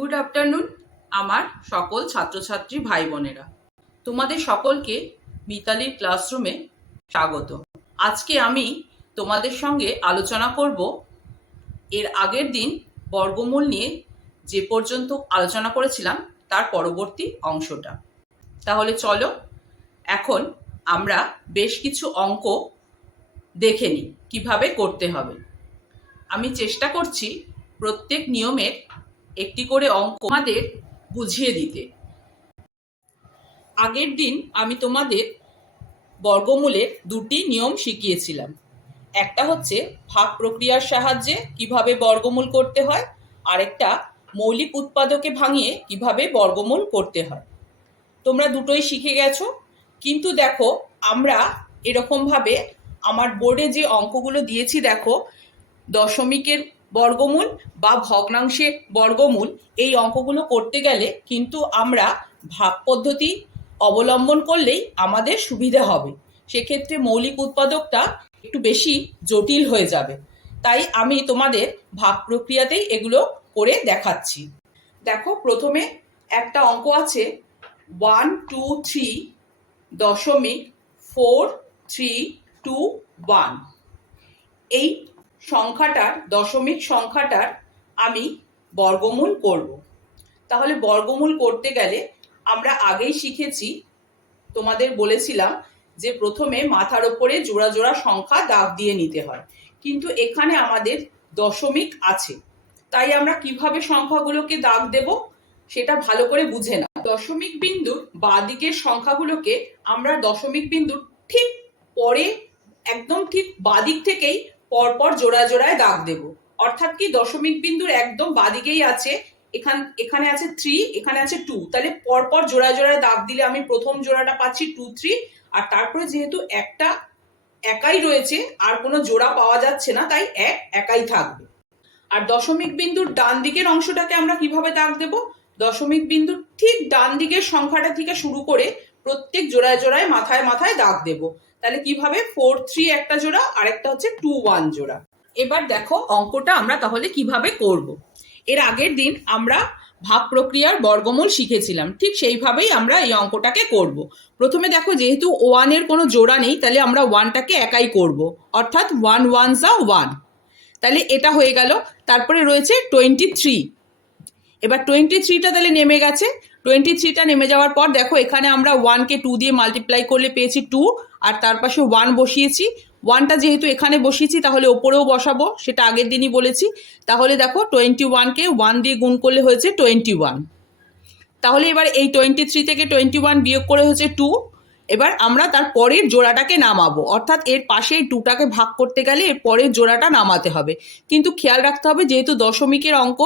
Good afternoon আমার সকল ছাত্রছাত্রী ভাই বোনেরা, তোমাদের সকলকে মিতালির ক্লাসরুমে স্বাগত। আজকে আমি তোমাদের সঙ্গে আলোচনা করব এর আগের দিন বর্গমূল নিয়ে যে পর্যন্ত আলোচনা করেছিলাম তার পরবর্তী অংশটা। তাহলে চলো এখন আমরা বেশ কিছু অঙ্ক দেখে নিই কিভাবে করতে হবে। আমি চেষ্টা করছি প্রত্যেক নিয়মের একটি করে অঙ্ক তোমাদের বুঝিয়ে দিতে। আগের দিন আমি তোমাদের বর্গমূলের দুটি নিয়ম শিখিয়েছিলাম। একটা হচ্ছে ভাগ প্রক্রিয়ার সাহায্যে কিভাবে বর্গমূল করতে হয়, আরেকটা মৌলিক উৎপাদকে ভাঙিয়ে কিভাবে বর্গমূল করতে হয়। তোমরা দুটোই শিখে গেছো, কিন্তু দেখো আমরা এরকমভাবে আমার বোর্ডে যে অঙ্কগুলো দিয়েছি দেখো, দশমিকের বর্গমূল বা ভগ্নাংশের বর্গমূল এই অঙ্কগুলো করতে গেলে কিন্তু আমরা ভাগ পদ্ধতি অবলম্বন করলেই আমাদের সুবিধা হবে। সেক্ষেত্রে মৌলিক উৎপাদকটা একটু বেশি জটিল হয়ে যাবে, তাই আমি তোমাদের ভাগ প্রক্রিয়াতেই এগুলো করে দেখাচ্ছি। দেখো প্রথমে একটা অঙ্ক আছে 123.4321। এই সংখ্যাটার দশমিক সংখ্যাটার আমি বর্গমূল করব। তাহলে বর্গমূল করতে গেলে আমরা আগেই শিখেছি, তোমাদের বলেছিলাম যে প্রথমে মাথার ওপরে জোড়া জোড়া সংখ্যা দাগ দিয়ে নিতে হয়, কিন্তু এখানে আমাদের দশমিক আছে, তাই আমরা কিভাবে সংখ্যাগুলোকে দাগ দেব সেটা ভালো করে বুঝে না। দশমিক বিন্দুর বাঁ দিকের সংখ্যাগুলোকে আমরা দশমিক বিন্দুর ঠিক পরে একদম ঠিক বাঁ দিক থেকেই পরপর জোড়া জোড়ায় দাগ দেব। অর্থাৎ কি, দশমিক বিন্দুর একদম বাঁদিকেই আছে, এখানে আছে 3, এখানে আছে 2, তাহলে পরপর জোড়া জোড়ায় দাগ দিলে আমি প্রথম জোড়াটা পাচ্ছি 2 3, আর তারপরে যেহেতু একটা একাই রয়েছে আর কোনো জোড়া পাওয়া যাচ্ছে না, তাই একাই থাকবে। আর দশমিক বিন্দুর ডান দিকের অংশটাকে আমরা কিভাবে দাগ দেব, দশমিক বিন্দুর ঠিক ডান দিকের সংখ্যাটা থেকে শুরু করে প্রত্যেক জোড়ায় জোড়ায় মাথায় মাথায় দাগ দেব। তাহলে কিভাবে, 4 3 একটা জোড়া, আর একটা হচ্ছে 2 1 জোড়া। এবার দেখো অঙ্কটা আমরা তাহলে কিভাবে করব। এর আগের দিন আমরা ভাগ প্রক্রিয়ার বর্গমূল শিখেছিলাম, ঠিক সেইভাবেই আমরা এই অঙ্কটাকে করব। প্রথমে দেখো যেহেতু 1 এর কোনো জোড়া নেই, তাহলে আমরা 1টাকে একাই করব, অর্থাৎ 1 1 যা 1। তাহলে এটা হয়ে গেল। তারপরে রয়েছে 23। এবার 23টা তাহলে নেমে গেছে। 23টা নেমে যাওয়ার পর দেখো এখানে আমরা 1কে 2 দিয়ে মাল্টিপ্লাই করলে পেয়েছি 2, আর তার পাশে 1 বসিয়েছি। 1টা যেহেতু এখানে বসিয়েছি তাহলে ওপরেও বসাবো, সেটা আগের দিনই বলেছি। তাহলে দেখো 21কে 1 দিয়ে গুণ করলে হয়েছে 21। তাহলে এবার এই 23 থেকে 21 বিয়োগ করে হচ্ছে 2। এবার আমরা তার পরের জোড়াটাকে নামাবো, অর্থাৎ এর পাশে 2টাকে ভাগ করতে গেলে এর পরের জোড়াটা নামাতে হবে। কিন্তু খেয়াল রাখতে হবে, যেহেতু দশমিকের অঙ্ক,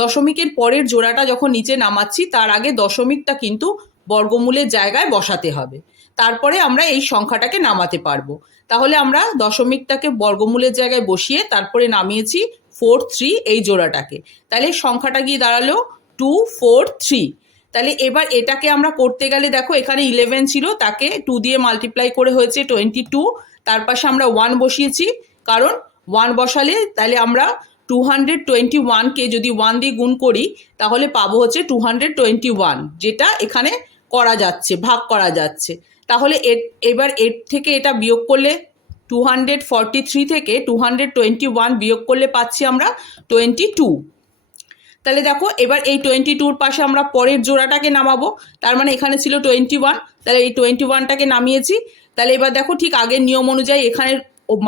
দশমিকের পরের জোড়াটা যখন নিচে নামাচ্ছি তার আগে দশমিকটা কিন্তু বর্গমূলের জায়গায় বসাতে হবে, তারপরে আমরা এই সংখ্যাটাকে নামাতে পারবো। তাহলে আমরা দশমিকটাকে বর্গমূলের জায়গায় বসিয়ে তারপরে নামিয়েছি 4 3 এই জোড়াটাকে। তাহলে সংখ্যাটা গিয়ে দাঁড়ালো 2 4 3। তাহলে এবার এটাকে আমরা করতে গেলে দেখো এখানে 11 ছিল, তাকে 2 দিয়ে মাল্টিপ্লাই করে হয়েছে 22। তার পাশে আমরা 1 বসিয়েছি, কারণ 1 বসালে তাহলে আমরা 221কে যদি 1 দিয়ে গুণ করি তাহলে পাবো হচ্ছে 221, যেটা এখানে করা যাচ্ছে, ভাগ করা যাচ্ছে। তাহলে এবার এর থেকে এটা বিয়োগ করলে 243 থেকে 221 বিয়োগ করলে পাচ্ছি আমরা 22। তাহলে দেখো এবার এই 22-র পাশে আমরা পরের জোড়াটাকে নামাবো, তার মানে এখানে ছিল 21, তাহলে এই 21টাকে নামিয়েছি। তাহলে এবার দেখো ঠিক আগের নিয়ম অনুযায়ী এখানে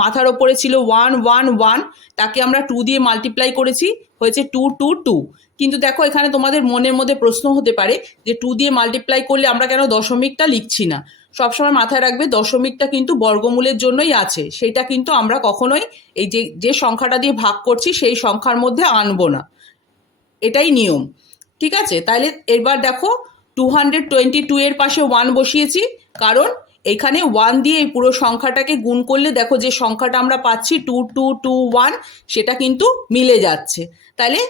মাথার ওপরে ছিল 1 1 1, তাকে আমরা 2 দিয়ে মাল্টিপ্লাই করেছি, হয়েছে 2 2 2। কিন্তু দেখো এখানে তোমাদের মনের মধ্যে প্রশ্ন হতে পারে যে 2 দিয়ে মাল্টিপ্লাই করলে আমরা কেন দশমিকটা লিখছি না। সবসময় মাথায় রাখবে দশমিকটা কিন্তু বর্গমূলের জন্যই আছে, সেটা কিন্তু আমরা কখনোই এই যে সংখ্যাটা দিয়ে ভাগ করছি সেই সংখ্যার মধ্যে আনবো না, এটাই নিয়ম। ঠিক আছে, তাহলে এবার দেখো 222 এর পাশে 1 বসিয়েছি, কারণ এখানে 1 দিয়ে এই পুরো সংখ্যাটাকে গুণ করলে দেখো যে সংখ্যাটা আমরা পাচ্ছি 2221, সেটা কিন্তু মিলে যাচ্ছে। তাহলে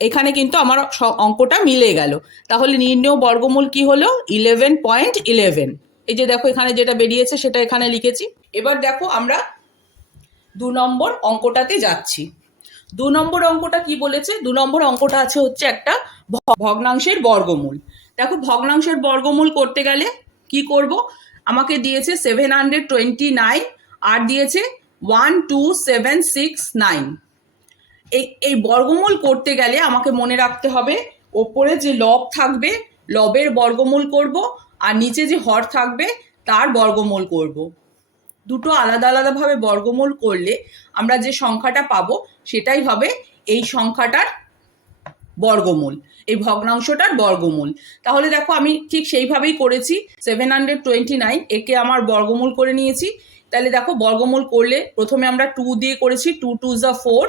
এখানে কিন্তু আমার অঙ্কটা মিলে গেল। তাহলে নির্ণেয় বর্গমূল কি হলো, 11.11। এই যে দেখো এখানে যেটা বেরিয়েছে সেটা এখানে লিখেছি। এবার দেখো আমরা 2 নম্বর অঙ্কটাতে যাচ্ছি। দু নম্বর অঙ্কটা কি বলেছে? দু নম্বর অঙ্কটা আছে হচ্ছে একটা ভগ্নাংশের বর্গমূল। দেখো ভগ্নাংশের বর্গমূল করতে গেলে কি করব? আমাকে দিয়েছে 729 আর দিয়েছে 12769। এই বর্গমূল করতে গেলে আমাকে মনে রাখতে হবে ওপরে যে লব থাকবে লবের বর্গমূল করব, আর নিচে যে হর থাকবে তার বর্গমূল করব। দুটো আলাদা আলাদাভাবে বর্গমূল করলে আমরা যে সংখ্যাটা পাবো সেটাই হবে এই সংখ্যাটার বর্গমূল, এই ভগ্নাংশটার বর্গমূল। তাহলে দেখো আমি ঠিক সেইভাবেই করেছি। 729 একে আমার বর্গমূল করে নিয়েছি। তাহলে দেখো বর্গমূল করলে প্রথমে আমরা 2 দিয়ে করেছি, 2 2 যা 4,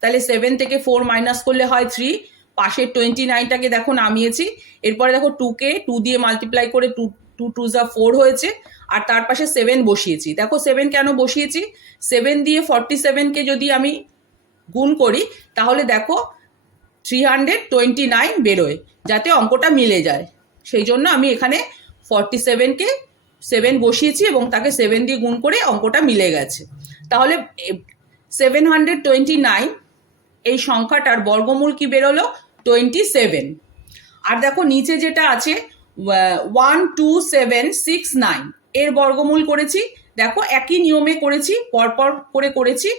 তাহলে 7 থেকে 4 মাইনাস করলে হয় 3। পাশের 29টাকে দেখো নামিয়েছি। এরপরে দেখো 2কে 2 দিয়ে মাল্টিপ্লাই করে 2 2 2 যা 4 হয়েছে, আর তার পাশে 7 বসিয়েছি। দেখো 7 কেন বসিয়েছি? 7 দিয়ে 47কে যদি আমি গুণ করি তাহলে দেখো 329 বেরোয়, যাতে অঙ্কটা মিলে যায়। সেই জন্য আমি এখানে 47কে 7 বসিয়েছি এবং তাকে 7 দিয়ে গুণ করে অঙ্কটা মিলে গেছে। তাহলে 729 এই সংখ্যাটার বর্গমূল কি বেরোলো? 27। আর দেখো নিচে যেটা আছে 12769 এর বর্গমূল করেছি। দেখো একই নিয়মে করেছি, পরপর করে করেছি,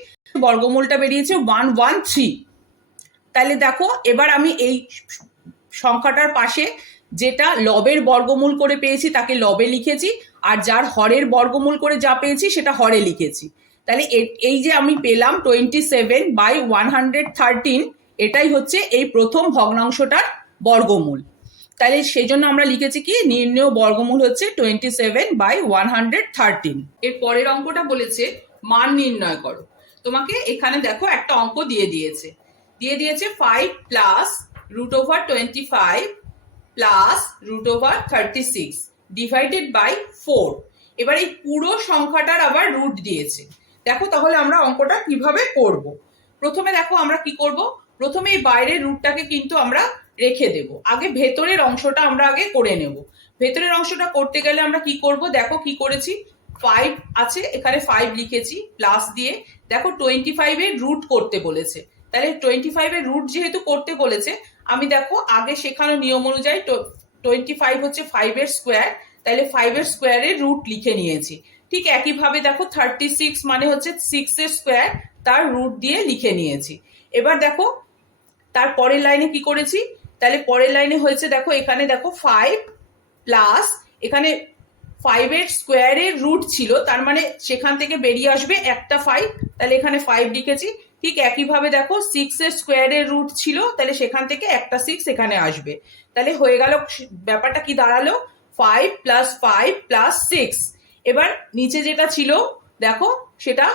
বর্গমূলটা বেরিয়েছে 113। তাহলে দেখো এবার আমি এই সংখ্যাটার পাশে যেটা লবের বর্গমূল করে পেয়েছি তাকে লবে লিখেছি, আর যার হরের বর্গমূল করে যা পেয়েছি সেটা হরে লিখেছি। তাহলে এই যে আমি পেলাম 27/113, এটাই হচ্ছে এই প্রথম ভগ্নাংশটার বর্গমূল। তাহলে সেই জন্য আমরা লিখেছি কি, নির্ণেয় বর্গমূল হচ্ছে 27/113। এর পরের অঙ্কটা বলেছে মান নির্ণয় করো। তোমাকে এখানে দেখো একটা অঙ্ক দিয়ে দিয়েছে 5 প্লাস √25 প্লাস √36 ডিভাইডেড বাই 4। এবার এই পুরো সংখ্যাটার আবার রুট দিয়েছে। দেখো তাহলে আমরা অঙ্কটা কিভাবে করব। প্রথমে দেখো আমরা কি করব, প্রথমে এই বাইরের রুটটাকে কিন্তু আমরা রেখে দেব। আগে ভেতরের অংশটা আমরা আগে করে নেব। ভেতরের অংশটা করতে গেলে আমরা কি করব, দেখো কি করেছি, 5 আছে এখানে 5 লিখেছি প্লাস দিয়ে। দেখো 25 এর রুট করতে বলেছে, তাহলে 25 এর রুট যেহেতু করতে বলেছে, আমি দেখো আগে শেখানো নিয়ম অনুযায়ী 25 হচ্ছে 5 এর স্কোয়ার, তাহলে 5 এর স্কোয়ারের রুট লিখে নিয়েছি। ঠিক একইভাবে দেখো 36 মানে হচ্ছে 6 এর স্কোয়ার, তার রুট দিয়ে লিখে নিয়েছি। এবার দেখো তার পরের লাইনে কি করেছি, তাহলে পরের লাইনে হয়েছে দেখো এখানে দেখো 5 প্লাস, এখানে 5 এর স্কোয়ারের রুট ছিল, তার মানে সেখান থেকে বেরিয়ে আসবে একটা 5, তাহলে এখানে 5 লিখেছি। ঠিক একইভাবে দেখো 6 এর স্কোয়ারের রুট ছিল, তাহলে সেখান থেকে একটা 6 এখানে আসবে। তাহলে হয়ে গেল, ব্যাপারটা কি দাঁড়ালো, 5 প্লাস 5 প্লাস 6। এবার নিচে যেটা ছিল দেখো সেটা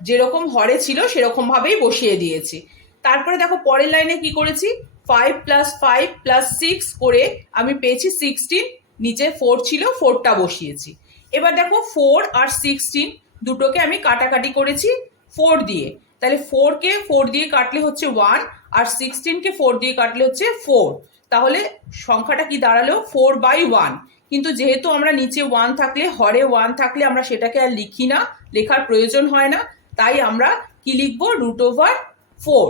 যেরকম হরে ছিল সেরকম ভাবেই বসিয়ে দিয়েছি। তারপরে দেখো পরের লাইনে কি করেছি, 5 প্লাস 5 প্লাস 6 করে আমি পেয়েছি 16, নিচে 4 ছিল 4টা বসিয়েছি। এবার দেখো 4 আর 16 দুটোকে আমি কাটাকাটি করেছি 4 দিয়ে, তাহলে 4কে 4 দিয়ে কাটলে হচ্ছে 1, আর 16কে 4 দিয়ে কাটলে হচ্ছে 4। তাহলে সংখ্যাটা কি দাঁড়ালো, 4/1। কিন্তু যেহেতু আমরা নিচে 1 থাকলে, হরে 1 থাকলে আমরা সেটাকে আর লিখি না, লেখার প্রয়োজন হয় না, তাই আমরা কি লিখবো, √4।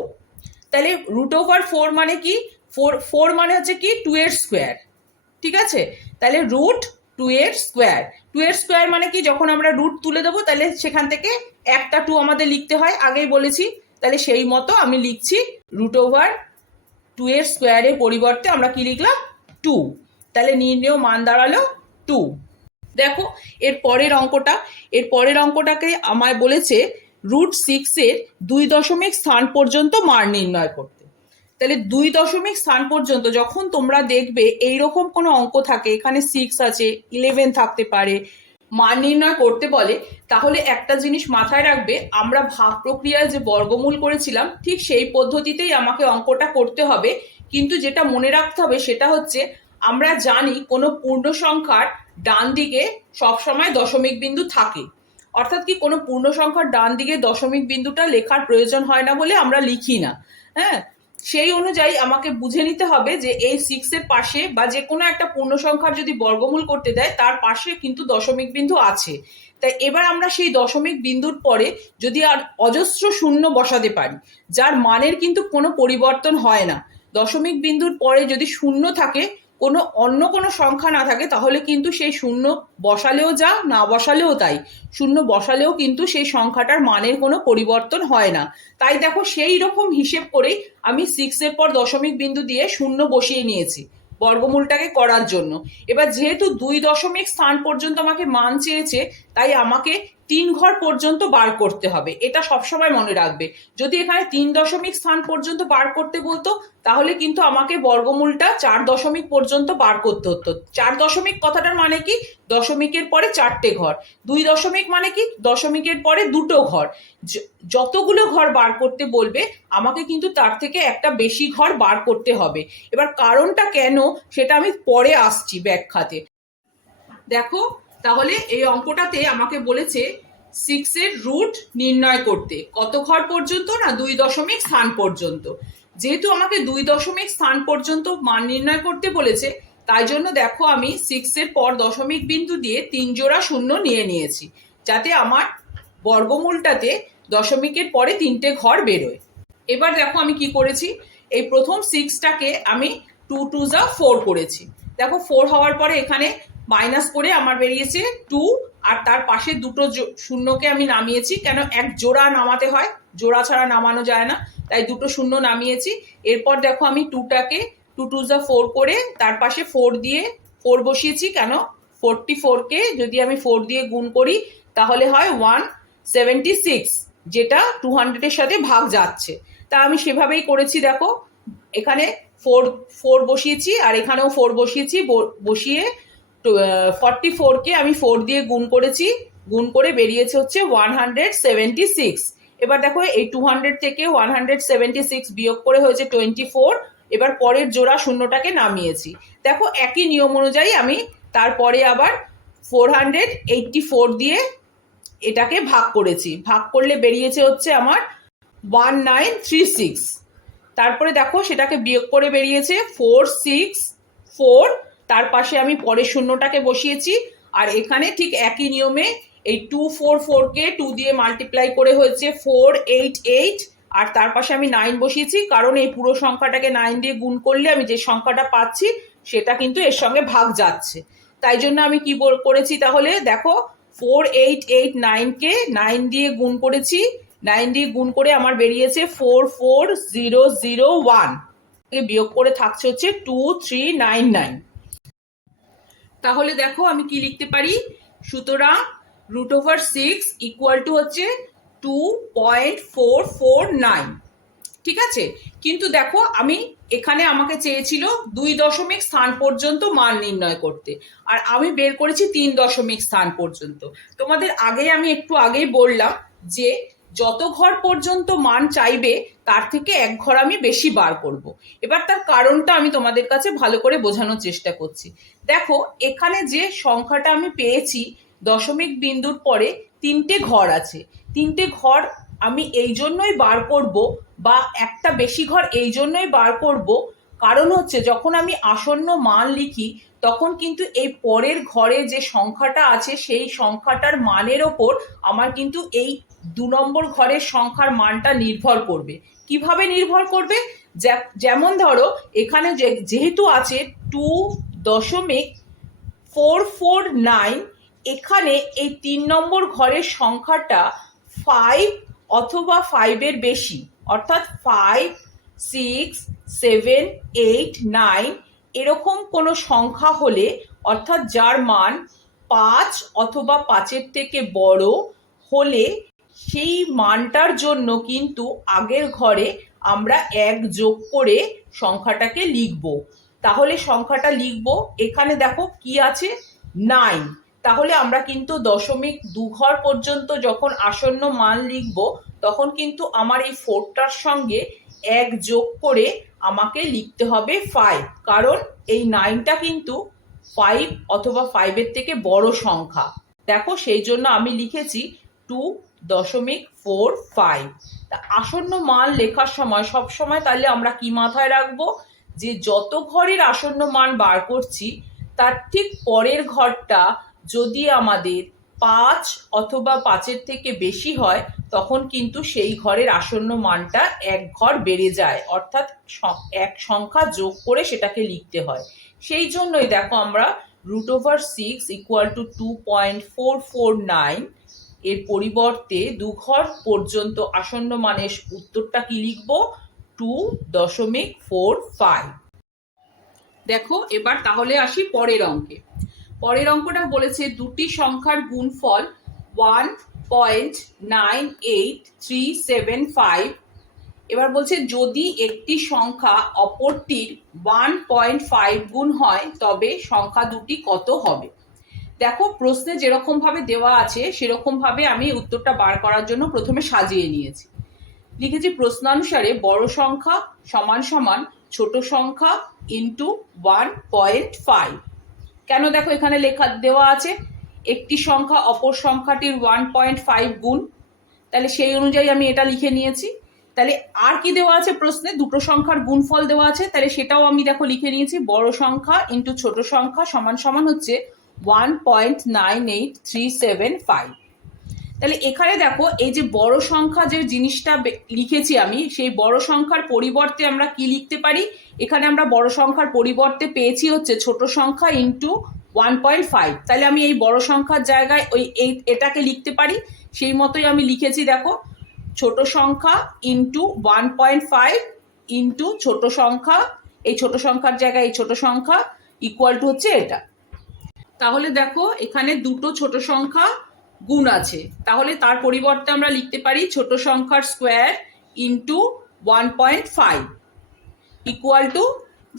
তাহলে √4 মানে কি, 4 মানে হচ্ছে কি 2 এর স্কোয়ার, ঠিক আছে। তাহলে √2 এর স্কোয়ার, 2 এর স্কোয়ার মানে কি, যখন আমরা রুট তুলে দেবো তাহলে সেখান থেকে একটা 2 আমাদের লিখতে হয়, আগেই বলেছি। তাহলে সেই মতো আমি লিখছি √2 এর স্কোয়ারের পরিবর্তে আমরা কি লিখলাম, 2। তাহলে নির্ণেয় মান দাঁড়ালো 2। দেখো এর পরের অঙ্কটাকে আমায় বলেছে √6 এর 2 দশমিক স্থান পর্যন্ত মান নির্ণয় করতে। তাহলে 2 দশমিক স্থান পর্যন্ত যখন তোমরা দেখবে এইরকম কোনো অঙ্ক থাকে, এখানে 6 আছে, 11 থাকতে পারে, মান নির্ণয় করতে বলে, তাহলে একটা জিনিস মাথায় রাখবে, আমরা ভাগ প্রক্রিয়ায় যে বর্গমূল করেছিলাম ঠিক সেই পদ্ধতিতেই আমাকে অঙ্কটা করতে হবে। কিন্তু যেটা মনে রাখতে হবে সেটা হচ্ছে, আমরা জানি কোনো পূর্ণ সংখ্যার ডান দিকে সবসময় দশমিক বিন্দু থাকে, অর্থাৎ কি কোনো পূর্ণ সংখ্যার ডান দিকে দশমিক বিন্দুটা লেখার প্রয়োজন হয় না বলে আমরা লিখি না। হ্যাঁ, সেই অনুযায়ী আমাকে বুঝে নিতে হবে যে এই 6 এর পাশে বা যে কোনো একটা পূর্ণ সংখ্যার যদি বর্গমূল করতে দেয় তার পাশে কিন্তু দশমিক বিন্দু আছে। তাই এবার আমরা সেই দশমিক বিন্দুর পরে যদি আর অজস্র শূন্য বসাতে পারি, যার মানের কিন্তু কোনো পরিবর্তন হয় না। দশমিক বিন্দুর পরে যদি শূন্য থাকে, কোনো অন্য কোনো সংখ্যা না থাকে, তাহলে কিন্তু সেই শূন্য বসালেও যা, না বসালেও তাই। শূন্য বসালেও কিন্তু সেই সংখ্যাটার মানের কোনো পরিবর্তন হয় না। তাই দেখো, সেই রকম হিসেব করেই আমি 6 এর পর দশমিক বিন্দু দিয়ে শূন্য বসিয়ে নিয়েছি বর্গমূলটাকে করার জন্য। এবার যেহেতু 2 দশমিক স্থান পর্যন্ত আমাকে মান চেয়েছে, তাই আমাকে 3 ঘর পর্যন্ত বার করতে হবে। এটা সবসময় মনে রাখবে। যদি এখানে 3 দশমিক স্থান পর্যন্ত বার করতে বলতো, তাহলে কিন্তু আমাকে বর্গমূলটা 4 দশমিক পর্যন্ত বার করতে হতো। 4 দশমিক কথাটার মানে কি? দশমিকের পরে 4টে ঘর। 2 দশমিক মানে কি? দশমিকের পরে 2টো ঘর। যতগুলো ঘর বার করতে বলবে, আমাকে কিন্তু তার থেকে একটা বেশি ঘর বার করতে হবে। এবার কারণটা কেন, সেটা আমি পরে আসছি ব্যাখ্যাতে। দেখো, তাহলে এই অঙ্কটাতে আমাকে বলেছে 6 এর রুট নির্ণয় করতে। কত ঘর পর্যন্ত? না, 2 দশমিক স্থান পর্যন্ত। যেহেতু আমাকে 2 দশমিক স্থান পর্যন্ত মান নির্ণয় করতে বলেছে, তাই জন্য দেখো আমি 6 এর পর দশমিক বিন্দু দিয়ে 3 জোড়া শূন্য নিয়ে নিয়েছি, যাতে আমার বর্গমূলটাতে দশমিকের পরে 3টে ঘর বেরোয়। এবার দেখো আমি কি করেছি, এই প্রথম 6টাকে আমি 2 2 যা 4 করেছি। দেখো, 4 হওয়ার পরে এখানে মাইনাস করে আমার বেরিয়েছে 2, আর তার পাশে দুটো শূন্যকে আমি নামিয়েছি। কেন? এক জোড়া নামাতে হয়, জোড়া ছাড়া নামানো যায় না, তাই দুটো শূন্য নামিয়েছি। এরপর দেখো আমি 2টাকে 2 2 যা 4 করে তার পাশে 4 দিয়ে 4 বসিয়েছি। কেন? 44কে যদি আমি 4 দিয়ে গুণ করি, তাহলে হয় 176, যেটা 200-এর সাথে ভাগ যাচ্ছে। তা আমি সেভাবেই করেছি। দেখো, এখানে 4 বসিয়েছি, আর এখানেও 4 বসিয়েছি। বসিয়ে 44কে আমি 4 দিয়ে গুণ করেছি, গুণ করে বেরিয়েছে হচ্ছে 176। এবার দেখো, এই 200 থেকে 176 বিয়োগ করে হয়েছে 24। এবার পরের জোড়া শূন্যটাকে নামিয়েছি। দেখো, একই নিয়ম অনুযায়ী আমি তারপরে আবার 484 দিয়ে এটাকে ভাগ করেছি। ভাগ করলে বেরিয়েছে হচ্ছে আমার 1936। তারপরে দেখো, সেটাকে বিয়োগ করে বেরিয়েছে 464। তার পাশে আমি পরের শূন্যটাকে বসিয়েছি। আর এখানে ঠিক একই নিয়মে এই 244কে 2 দিয়ে মাল্টিপ্লাই করে হয়েছে 488, আর তার পাশে আমি 9 বসিয়েছি, কারণ এই পুরো সংখ্যাটাকে 9 দিয়ে গুণ করলে আমি যে সংখ্যাটা পাচ্ছি সেটা কিন্তু এর সঙ্গে ভাগ যাচ্ছে। তাই জন্য আমি কি করেছি, তাহলে দেখো, 4889কে 9 দিয়ে গুণ করেছি। 9 দিয়ে গুণ করে আমার বেরিয়েছে 44001, বিয়োগ করে থাকছে হচ্ছে 2399। তাহলে দেখো আমি কি লিখতে পারি, সুতরাং √6 ইকুয়াল টু হচ্ছে 2.449। ঠিক আছে? কিন্তু দেখো, আমি এখানে আমাকে চেয়েছিল 2 দশমিক স্থান পর্যন্ত মান নির্ণয় করতে, আর আমি বের করেছি 3 দশমিক স্থান পর্যন্ত। তোমাদের আমি একটু আগেই বললাম যে যত ঘর পর্যন্ত মান চাইবে, তার থেকে 1 ঘর আমি বেশি বার করব। এবার তার কারণটা আমি তোমাদের কাছে ভালো করে বোঝানোর চেষ্টা করছি। দেখো, এখানে যে সংখ্যাটা আমি পেয়েছি, দশমিক বিন্দুর পরে 3টে ঘর আছে। 3টে ঘর আমি এই জন্যই বার করব, বা একটা বেশি ঘর এই জন্যই বার করব, কারণ হচ্ছে যখন আমি আসন্ন মান লিখি, তখন কিন্তু এই পরের ঘরে যে সংখ্যাটা আছে সেই সংখ্যাটার মানের ওপর আমার কিন্তু এই 2 নম্বর ঘরের সংখ্যার মানটা নির্ভর করবে। কিভাবে নির্ভর করবে? যেমন ধরো, এখানে যেহেতু আছে 2.449, এখানে এই 3 নম্বর ঘরের সংখ্যাটা 5 অথবা 5-এর বেশি, অর্থাৎ 5, 6, 7, 8, 9 এরকম কোনো সংখ্যা হলে, অর্থাৎ যার মান 5 অথবা 5-এর থেকে বড় হলে, সেই মানটার জন্য কিন্তু আগের ঘরে আমরা 1 যোগ করে সংখ্যাটাকে লিখব। তাহলে সংখ্যাটা লিখব, এখানে দেখো কি আছে, 9। তাহলে আমরা কিন্তু দশমিক 2 ঘর পর্যন্ত যখন আসন্ন মান লিখব, তখন কিন্তু আমার এই 4টার সঙ্গে 1 যোগ করে আমাকে লিখতে হবে 5, কারণ এই 9টা কিন্তু 5 অথবা 5-এর থেকে বড় সংখ্যা। দেখো, সেই জন্য আমি লিখেছি 2.45। তা আসন্ন মান লেখার সময় সব সময় তাহলে আমরা কি মাথায় রাখবো, যে যত ঘরের আসন্ন মান বার করছি তার ঠিক পরের ঘরটা যদি আমাদের 5 অথবা 5-এর থেকে বেশি হয় তখন কিন্তু সেই ঘরের আসন্ন মানটা এক ঘর বেড়ে যায়, অর্থাৎ এক সংখ্যা যোগ করে সেটাকে লিখতে হয়। সেই জন্যই দেখো আমরা √6 = 2.449 এর পরিবর্তে দুঘর পর্যন্ত আসন্ন মানের উত্তরটা কি লিখব, 2.45। দেখো এবার তাহলে আসি পরের অঙ্কে। পরের অঙ্কটা বলেছে দুটি সংখ্যার গুণফল 1.98375। এবার বলছে যদি একটি সংখ্যা অপরটির 1.5 গুণ হয় তবে সংখ্যা দুটি কত হবে। দেখো প্রশ্নে যেরকম ভাবে দেওয়া আছে সেরকম ভাবে আমি উত্তরটা বার করার জন্য প্রথমে সাজিয়ে নিয়েছি। লিখেছি প্রশ্নানুসারে বড় সংখ্যা সমান সমান ছোট সংখ্যা ইন্টু 1.5। কেন, দেখো এখানে লেখা দেওয়া আছে একটি সংখ্যা অপর সংখ্যাটির 1.5 গুণ, তাহলে সেই অনুযায়ী আমি এটা লিখে নিয়েছি। তাহলে আর কি দেওয়া আছে প্রশ্নে, দুটো সংখ্যার গুণফল দেওয়া আছে, তাহলে সেটাও আমি দেখো লিখে নিয়েছি, বড় সংখ্যা ইন্টু ছোট সংখ্যা সমান সমান হচ্ছে 1.98375। তাহলে এখানে দেখো এই যে বড় সংখ্যা যে জিনিসটা লিখেছি আমি, সেই বড় সংখ্যার পরিবর্তে আমরা কি লিখতে পারি, এখানে আমরা বড় সংখ্যার পরিবর্তে পেয়েছি হচ্ছে ছোট সংখ্যা ইন্টু 1.5। তাহলে আমি এই বড় সংখ্যার জায়গায় এটাকে লিখতে পারি, সেই মতোই আমি লিখেছি। দেখো ছোট সংখ্যা ইন্টু 1.5 ইন্টু ছোট সংখ্যা, এই ছোট সংখ্যার জায়গায় এই ছোট সংখ্যা ইকুয়াল টু হচ্ছে এটা। তাহলে দেখো এখানে দুটো ছোট সংখ্যা গুণ আছে, তাহলে তার পরিবর্তে আমরা লিখতে পারি ছোট সংখ্যার স্কোয়ার ইন্টু 1.5 ইকুয়াল টু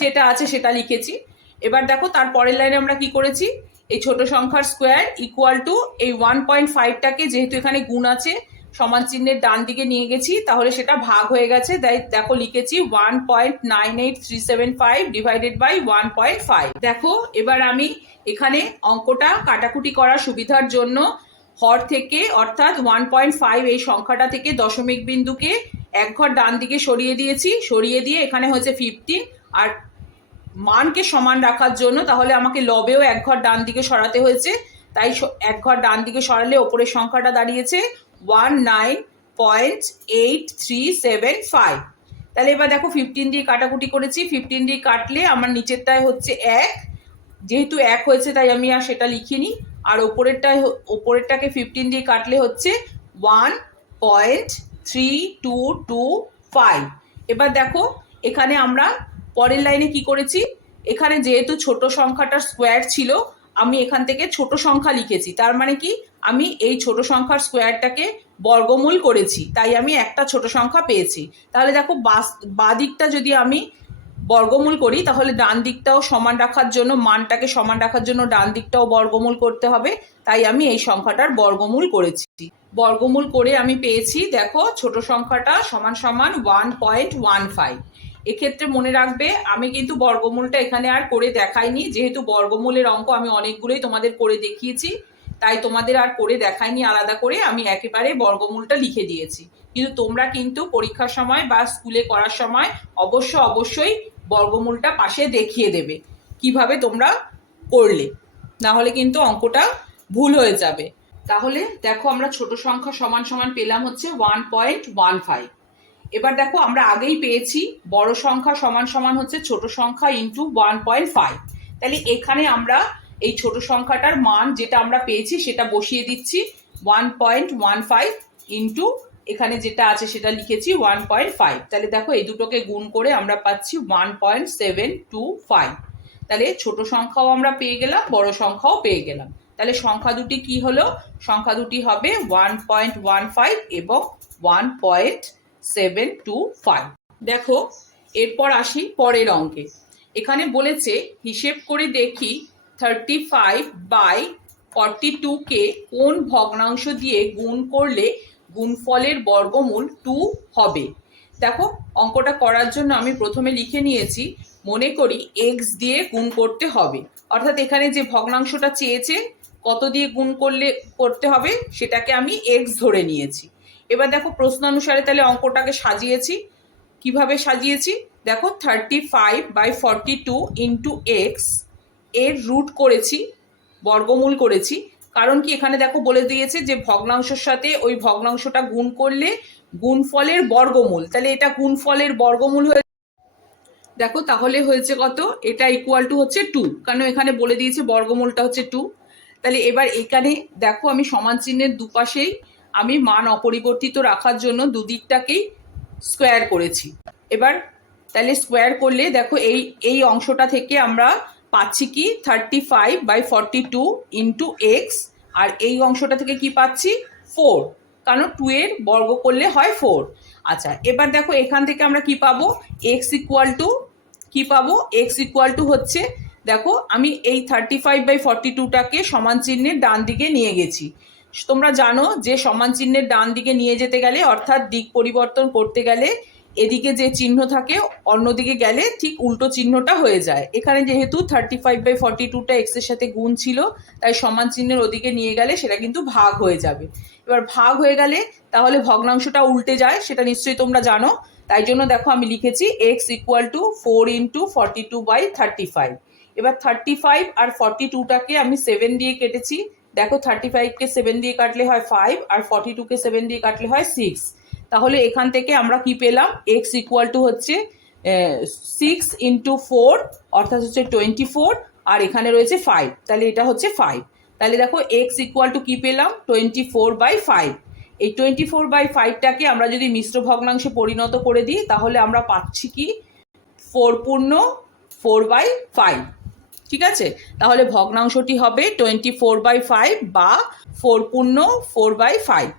যেটা আছে সেটা লিখেছি। এবার দেখো তার পরের লাইনে আমরা কি করেছি, এই ছোট সংখ্যার স্কোয়ার ইকুয়াল টু এই 1.5টাকে যেহেতু এখানে গুণ আছে সমান চিহ্নের ডান দিকে নিয়ে গেছি, তাহলে সেটা ভাগ হয়ে গেছে। দেখো লিখেছি 1.98375 ডিভাইডেড বাই 1.5। দেখো এবার আমি এখানে অঙ্কটা কাটাকুটি করার সুবিধার জন্য হর থেকে অর্থাৎ 1.5 এই সংখ্যাটা থেকে দশমিক বিন্দুকে এক ঘর ডান দিকে সরিয়ে দিয়েছি, সরিয়ে দিয়ে এখানে হয়েছে 15, আর মানকে সমান রাখার জন্য তাহলে আমাকে লবেও এক ঘর ডান দিকে সরাতে হয়েছে, তাই এক ঘর ডান দিকে সরালে ওপরের সংখ্যাটা দাঁড়িয়েছে 19.8375। তাহলে এবার দেখো 15 দিয়ে কাটাকুটি করেছি, 15 দিয়ে কাটলে আমার নিচেরটায় হচ্ছে 1, যেহেতু 1 হয়েছে তাই আমি আর সেটা লিখিনি, আর ওপরেরটাকে 15 দিয়ে কাটলে হচ্ছে 1.3225। এবার দেখো এখানে আমরা পরের লাইনে কি করেছি, এখানে যেহেতু ছোট সংখ্যাটার স্কোয়ার ছিল আমি এখান থেকে ছোট সংখ্যা লিখেছি, তার মানে কি আমি এই ছোট সংখ্যার স্কোয়ারটাকে বর্গমূল করেছি, তাই আমি একটা ছোট সংখ্যা পেয়েছি। তাহলে দেখো বাঁ দিকটা যদি আমি বর্গমূল করি তাহলে ডান দিকটাও সমান রাখার জন্য, মানটাকে সমান রাখার জন্য ডান দিকটাও বর্গমূল করতে হবে, তাই আমি এই সংখ্যাটার বর্গমূল করেছি। বর্গমূল করে আমি পেয়েছি দেখো ছোট সংখ্যাটা সমান সমান 1.15। এক্ষেত্রে মনে রাখবে আমি কিন্তু বর্গমূলটা এখানে আর করে দেখাইনি, যেহেতু বর্গমূলের অঙ্ক আমি অনেকগুলোই তোমাদের করে দেখিয়েছি, তাই তোমাদের আর করে দেখাইনি আলাদা করে, আমি একেবারে বর্গমূলটা লিখে দিয়েছি। কিন্তু তোমরা কিন্তু পরীক্ষার সময় বা স্কুলে করার সময় অবশ্যই বর্গমূলটা পাশে দেখিয়ে দেবে কিভাবে তোমরা করলে, না হলে কিন্তু অঙ্কটা ভুল হয়ে যাবে। তাহলে দেখো আমরা ছোট সংখ্যা সমান সমান পেলাম হচ্ছে 1.15। এবার দেখো আমরা আগেই পেয়েছি বড় সংখ্যা সমান সমান হচ্ছে ছোট সংখ্যা ইন্টু 1.5। তাহলে এখানে আমরা এই ছোট সংখ্যাটার মান যেটা আমরা পেয়েছি সেটা বসিয়ে দিচ্ছি, 1.15 ইন্টু এখানে যেটা আছে সেটা লিখেছি 1.5। তাহলে দেখো এই দুটোকে গুণ করে আমরা পাচ্ছি 1.725। তাহলে ছোট সংখ্যাও আমরা পেয়ে গেলাম, বড় সংখ্যাও পেয়ে গেলাম। তাহলে সংখ্যা দুটি কি হলো, সংখ্যা দুটি হবে 1.15 এবং 1.725। দেখো এরপর আসি পরের অঙ্কে। এখানে বলেছে হিসেব করে দেখি 35/42কে কোন ভগ্নাংশ দিয়ে গুণ করলে গুণফলের বর্গমূল 2 হবে। দেখো অঙ্কটা করার জন্য আমি প্রথমে লিখে নিয়েছি, মনে করি x দিয়ে গুণ করতে হবে, অর্থাৎ এখানে যে ভগ্নাংশটা চেয়েছে কত দিয়ে গুণ করতে হবে সেটাকে আমি x ধরে নিয়েছি। এবার দেখো প্রশ্ন অনুসারে তাহলে অঙ্কটাকে সাজিয়েছি। কিভাবে সাজিয়েছি দেখো, 35/42 ইন্টু এক্স এর রুট করেছি, বর্গমূল করেছি। কারণ কি এখানে দেখো বলে দিয়েছে যে ভগ্নাংশের সাথে ওই ভগ্নাংশটা গুণ করলে গুণফলের বর্গমূল, তাহলে এটা গুণফলের বর্গমূল হয়ে দেখো তাহলে হয়েছে কত, এটা ইকুয়াল টু হচ্ছে 2, কারণ এখানে বলে দিয়েছে বর্গমূলটা হচ্ছে 2। তাহলে এবার এখানে দেখো আমি সমান চিহ্নের দুপাশেই আমি মান অপরিবর্তিত রাখার জন্য দুদিকটাকেই স্কোয়ার করেছি। এবার তাহলে স্কোয়ার করলে দেখো এই এই অংশটা থেকে আমরা পাচ্ছি কি 35/42 ইন্টু এক্স, আর এই অংশটা থেকে কি পাচ্ছি 4, কারণ 2 এর বর্গ করলে হয় 4। আচ্ছা এবার দেখো এখান থেকে আমরা কি পাবো, এক্স ইকুয়াল টু কি পাবো, এক্স ইকুয়াল টু হচ্ছে দেখো আমি এই 35/42টাকে সমান চিহ্নের ডান দিকে নিয়ে গেছি। তোমরা জানো যে সমান চিহ্নের ডান দিকে নিয়ে যেতে গেলে অর্থাৎ দিক পরিবর্তন করতে গেলে এদিকে যে চিহ্ন থাকে অন্যদিকে গেলে ঠিক উল্টো চিহ্নটা হয়ে যায়। এখানে যেহেতু 35/42টা এক্স এর সাথে গুণ ছিল, তাই সমান চিহ্নের ওদিকে নিয়ে গেলে সেটা কিন্তু ভাগ হয়ে যাবে। এবার ভাগ হয়ে গেলে তাহলে ভগ্নাংশটা উল্টে যায়, সেটা নিশ্চয়ই তোমরা জানো। তাই জন্য দেখো আমি লিখেছি এক্স ইকুয়াল টু 4 ইন্টু 42/35। এবার 35 আর 42টাকে আমি 7 দিয়ে কেটেছি। দেখো 35কে 7 দিয়ে কাটলে হয় 5, আর 42কে 7 দিয়ে কাটলে হয় 6। তাহলে এখান থেকে আমরা কি পেলাম, এক্স ইকুয়াল টু হচ্ছে 6 ইন্টু 4 অর্থাৎ হচ্ছে 24, আর এখানে রয়েছে 5, তাহলে এটা হচ্ছে 5। তাহলে দেখো এক্স ইকুয়াল টু কি পেলাম 24/5। এই 24/5টাকে আমরা যদি মিশ্র ভগ্নাংশে পরিণত করে দিই তাহলে আমরা পাচ্ছি কি 4 পূর্ণ 4/5। ঠিক আছে, তাহলে ভগ্নাংশটি হবে 24/5 বা 4 পূর্ণ 4/5।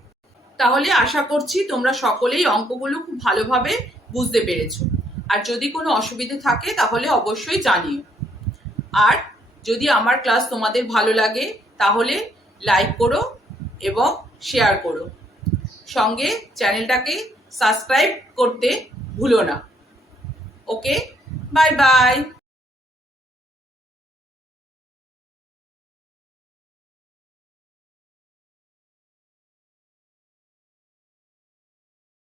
তাহলে আশা করছি তোমরা সকলেই অঙ্কগুলো খুব ভালোভাবে বুঝতে পেরেছো। আর যদি কোনো অসুবিধে থাকে তাহলে অবশ্যই জানিও। আর যদি আমার ক্লাস তোমাদের ভালো লাগে তাহলে লাইক করো এবং শেয়ার করো, সঙ্গে চ্যানেলটাকে সাবস্ক্রাইব করতে ভুলো না। ওকে, বাই বাই।